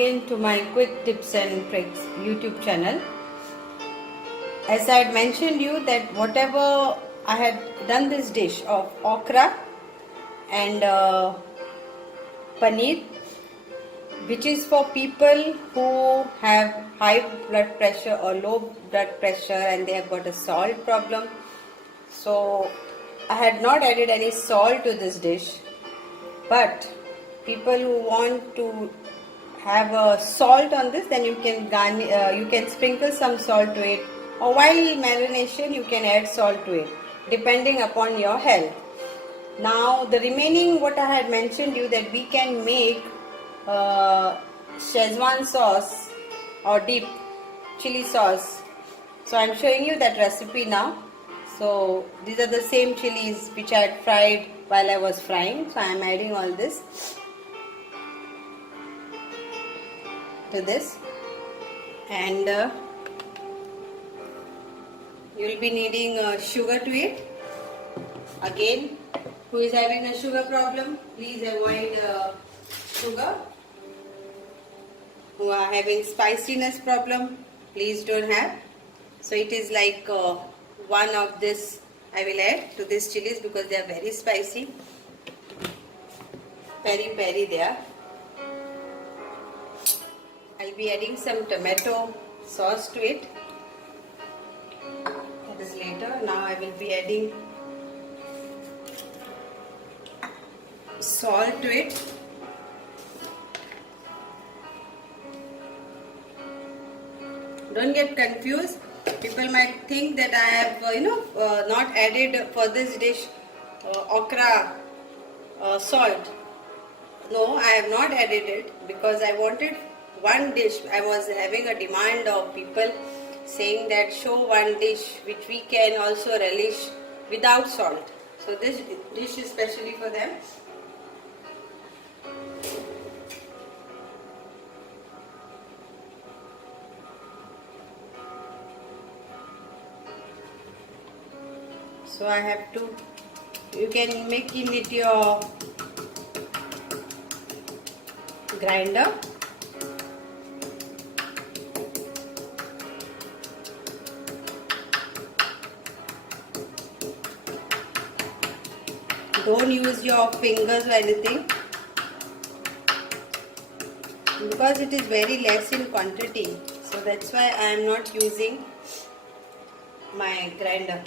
again to my quick tips and tricks YouTube channel. As I had mentioned you that whatever I had done this dish of okra and paneer, which is for people who have high blood pressure or low blood pressure and they have got a salt problem. So I had not added any salt to this dish, but people who want to have a salt on this, then you can sprinkle some salt to it, or while marination you can add salt to it depending upon your health. Now the remaining, what I had mentioned you, that we can make Szechuan sauce or deep chili sauce. So I am showing you that recipe now. So these are the same chilies which I had fried while I was frying. So I am adding all this to this, and you will be needing sugar to it. Again, who is having a sugar problem, please avoid sugar. Who are having spiciness problem, please don't have. So it is like one of this I will add to these chilies because they are very spicy. Peri peri they are. I'll be adding some tomato sauce to it. That is later. Now I will be adding salt to it. Don't get confused. People might think that I have not added for this dish okra salt. No, I have not added it because I wanted one dish. I was having a demand of people saying that show one dish which we can also relish without salt. So this dish is specially for them. So I have to, you can make in it your grinder. Don't use your fingers or anything because it is very less in quantity. So that's why I am not using my grinder.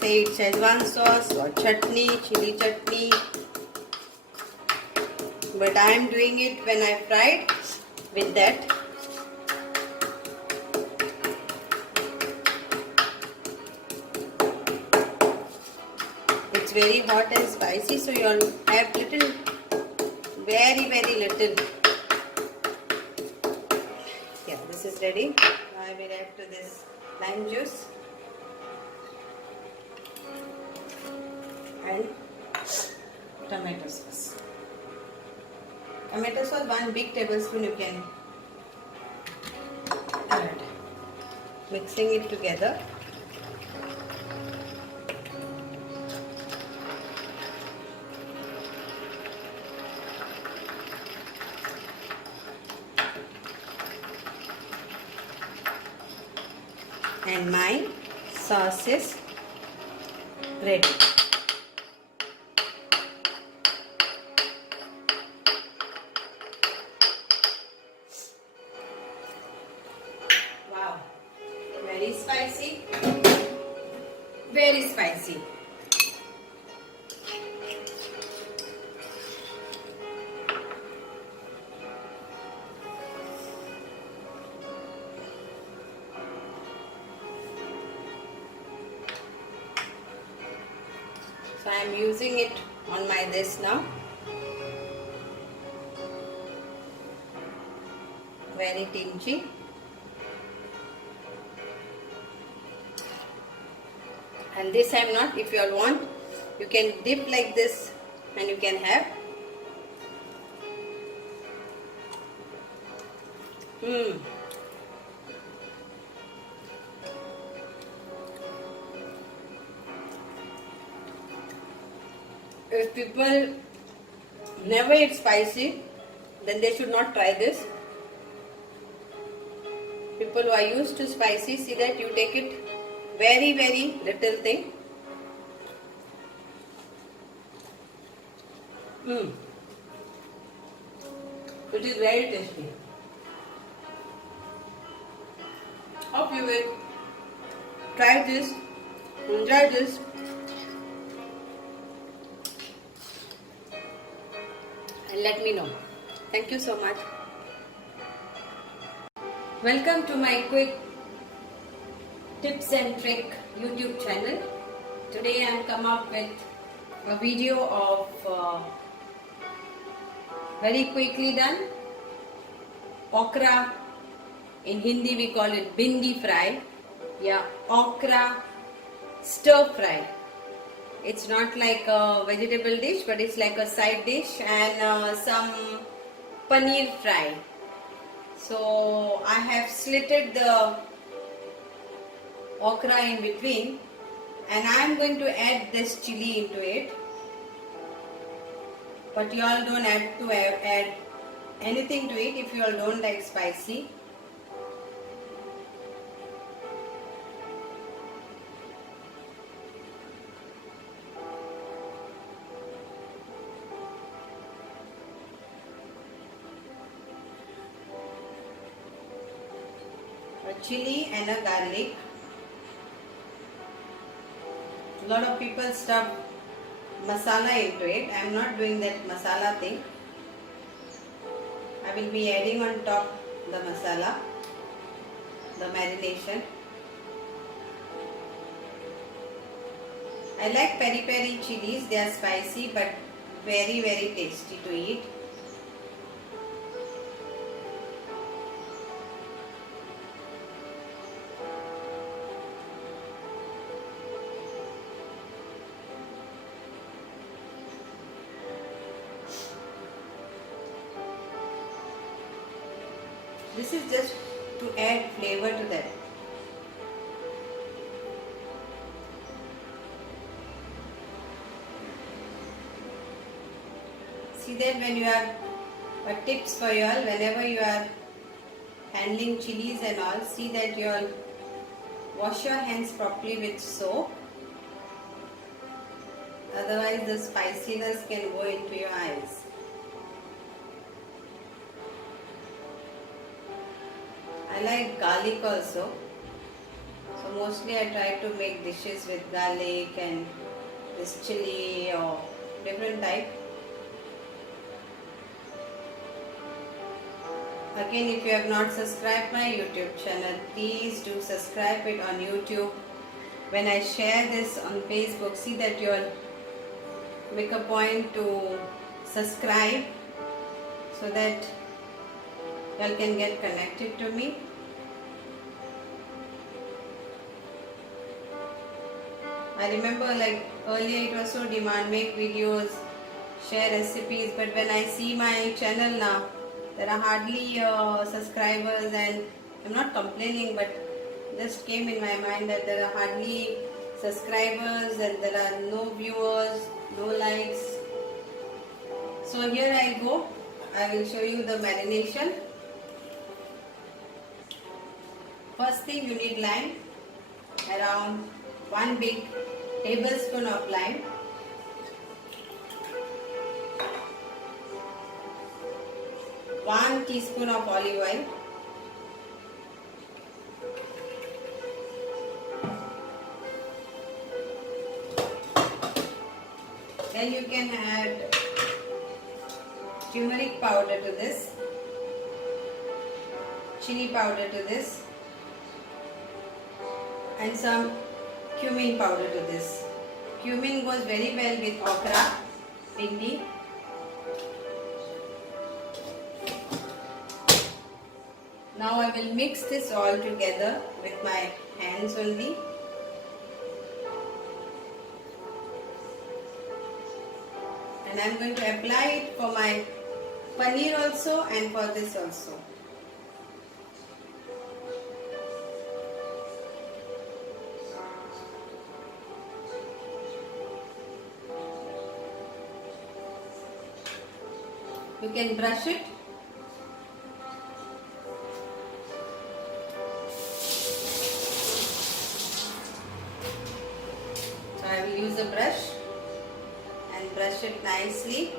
Say it's Szechuan sauce or chutney, chili chutney, but I am doing it when I fried with that. It's very hot and spicy, so you'll have little, very little. Yeah, this is ready. Now I will add to this lime juice and tomato sauce. Tomato sauce, 1 big tablespoon you can add. Mixing it together. And my sauce is ready. Very spicy, very spicy. So I am using it on my this now. Very tingy. And this I am not. If you all want, you can dip like this and you can have. If people never eat spicy, then they should not try this. People who are used to spicy, see that you take it very little thing. It is very tasty. Hope you will try this, enjoy this. And let me know. Thank you so much. Welcome to my quick tips and trick YouTube channel. Today I am come up with a video of very quickly done okra. In Hindi we call it bindi fry. Yeah, okra stir fry. It's not like a vegetable dish, but it's like a side dish, and some paneer fry. So I have slitted the okra in between, and I am going to add this chili into it. But you all don't have to add anything to it if you all don't like spicy. A chili and a garlic. A lot of people stuff masala into it. I am not doing that masala thing. I will be adding on top the masala, the marination. I like peri peri chilies. They are spicy but very tasty to eat. This is just to add flavor to that. See that when you have tips for you all, whenever you are handling chilies and all, see that you all wash your hands properly with soap. Otherwise the spiciness can go into your eyes. I like garlic also, so mostly I try to make dishes with garlic and this chili or different type. Again, if you have not subscribed my YouTube channel, please do subscribe it on YouTube. When I share this on Facebook, see that you all make a point to subscribe so that you all can get connected to me. I remember like earlier it was so demand, make videos, share recipes, but when I see my channel now, there are hardly subscribers, and I'm not complaining, but just came in my mind that there are hardly subscribers and there are no viewers, no likes. So here I go. I will show you the marination. First thing, you need lime, around 1 big tablespoon of lime. One teaspoon of olive oil. Then you can add turmeric powder to this, chili powder to this, and some cumin powder to this. Cumin goes very well with okra, bindi. Now I will mix this all together with my hands only. And I am going to apply it for my paneer also and for this also. You can brush it. So I will use a brush and brush it nicely.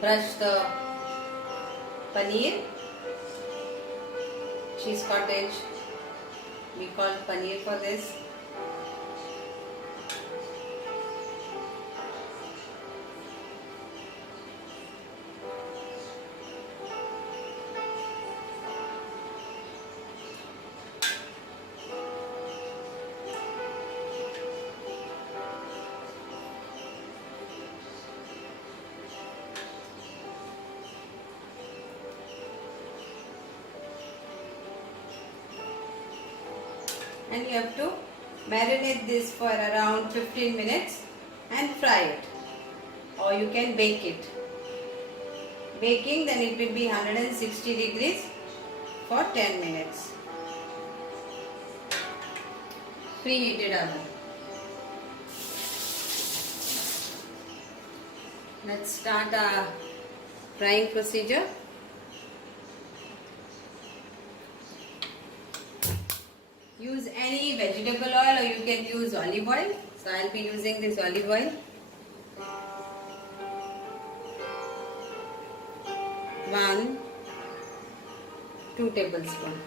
Brush the paneer, cheese cottage. We call paneer for this. And you have to marinate this for around 15 minutes and fry it, or you can bake it. Baking, then it will be 160 degrees for 10 minutes. Preheated oven. Let's start our frying procedure. Use any vegetable oil or you can use olive oil. So I will be using this olive oil. 2 tablespoons.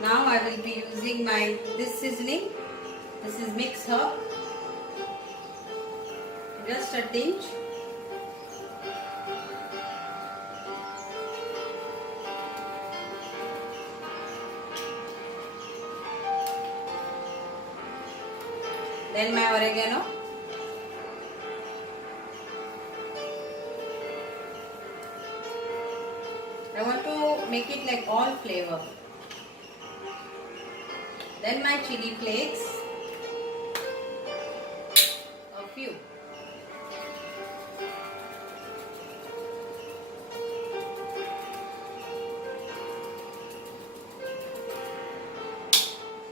Now I will be using this seasoning. This is mixed herb. Just a tinge. Then my oregano. I want to make it like all flavor. Then my chili flakes. A few.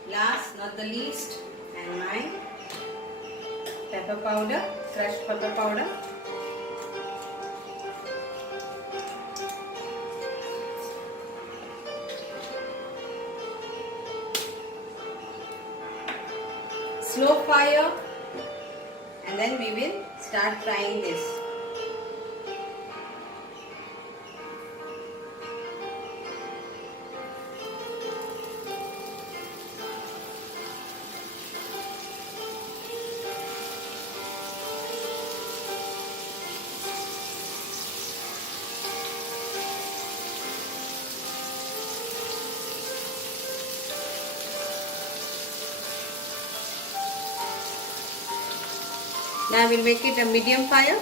Last, not the least, and my pepper powder, crushed pepper powder. Slow fire, and then we will start frying this. Now I will make it a medium fire.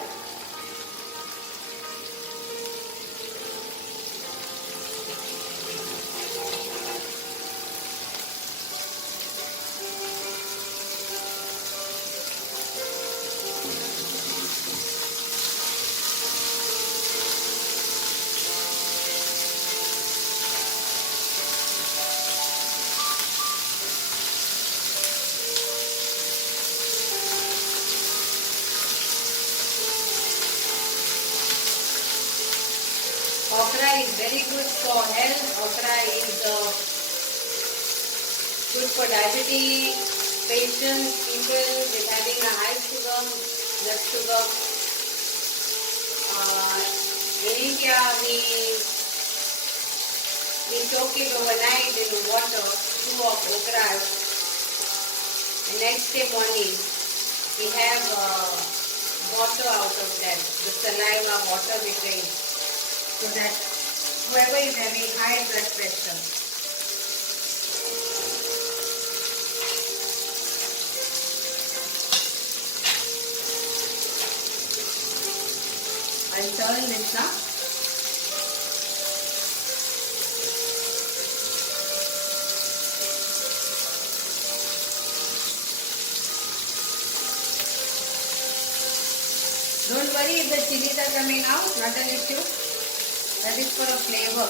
okra is very good for health. Okra is good for diabetes patients, people with having a high sugar, blood sugar. In India, we soak it overnight in water, 2 of okras. And next day morning, we have water out of that, the saliva water we drink, so that whoever is having high blood pressure, I'll turn this now. Don't worry if the chilies are coming out, not an issue. That is for a flavor.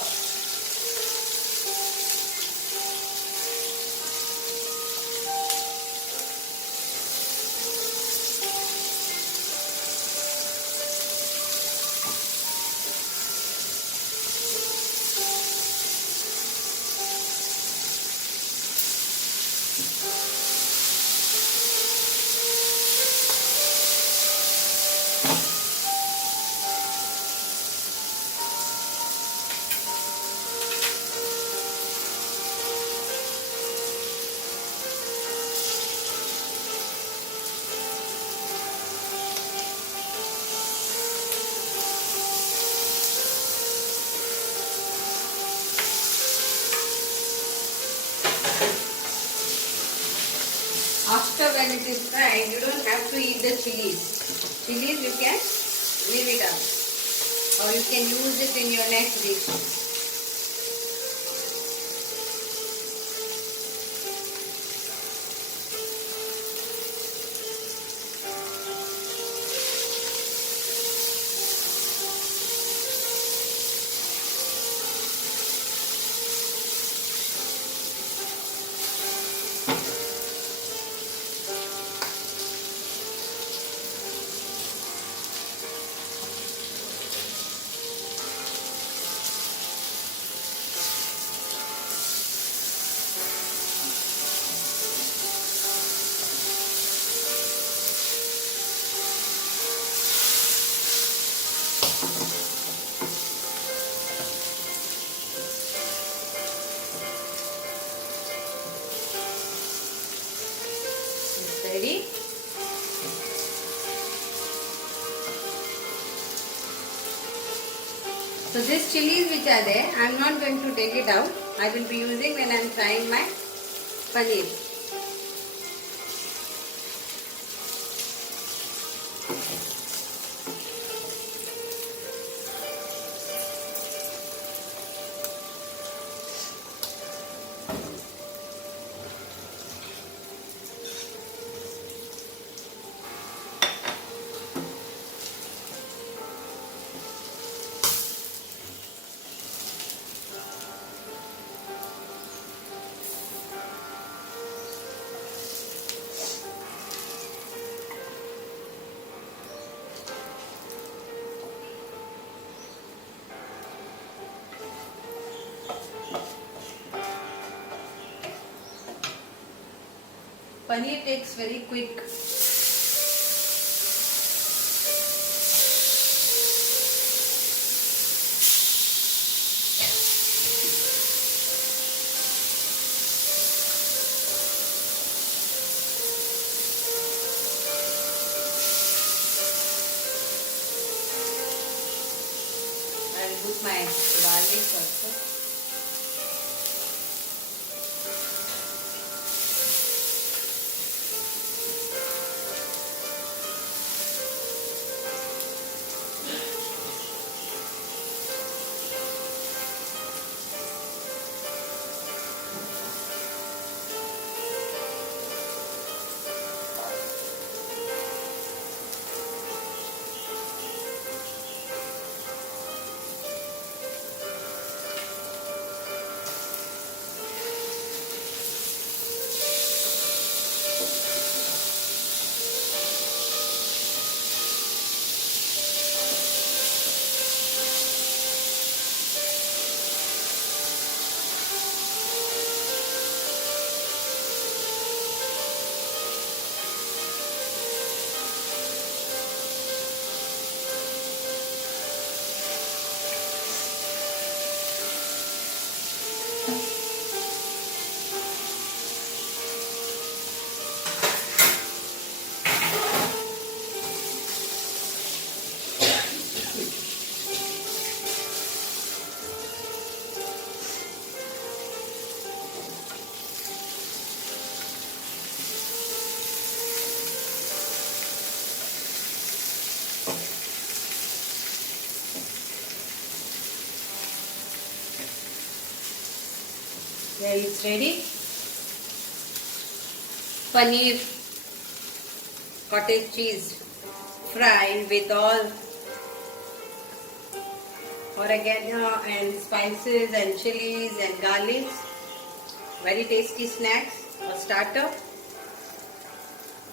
After when it is fried, you don't have to eat the chilies. Chilies you can leave it out, or you can use it in your next dish. Ready? So these chilies which are there, I am not going to take it out. I will be using when I am frying my paneer. Paneer takes very quick. I'll put my garlic also. Here it's ready. Paneer cottage cheese fried with all oregano and spices and chilies and garlics. Very tasty snacks or starter.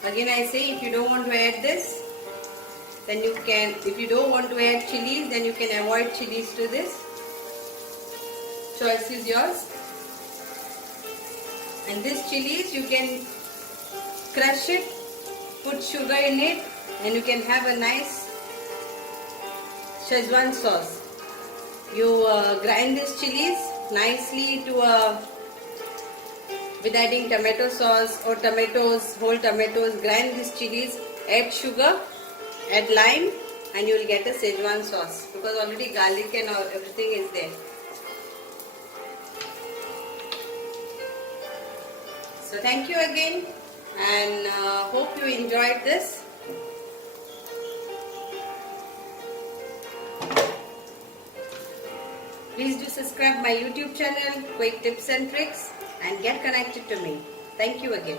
Again I say, if you don't want to add this, then you can, if you don't want to add chilies, then you can avoid chilies to this. Choice is yours. And this chilies, you can crush it, put sugar in it, and you can have a nice Szechuan sauce. You grind these chilies nicely to with adding tomato sauce or tomatoes, whole tomatoes. Grind these chilies, add sugar, add lime, and you will get a Szechuan sauce because already garlic and everything is there. So thank you again, and hope you enjoyed this. Please do subscribe my YouTube channel, Quick Tips and Tricks, and get connected to me. Thank you again.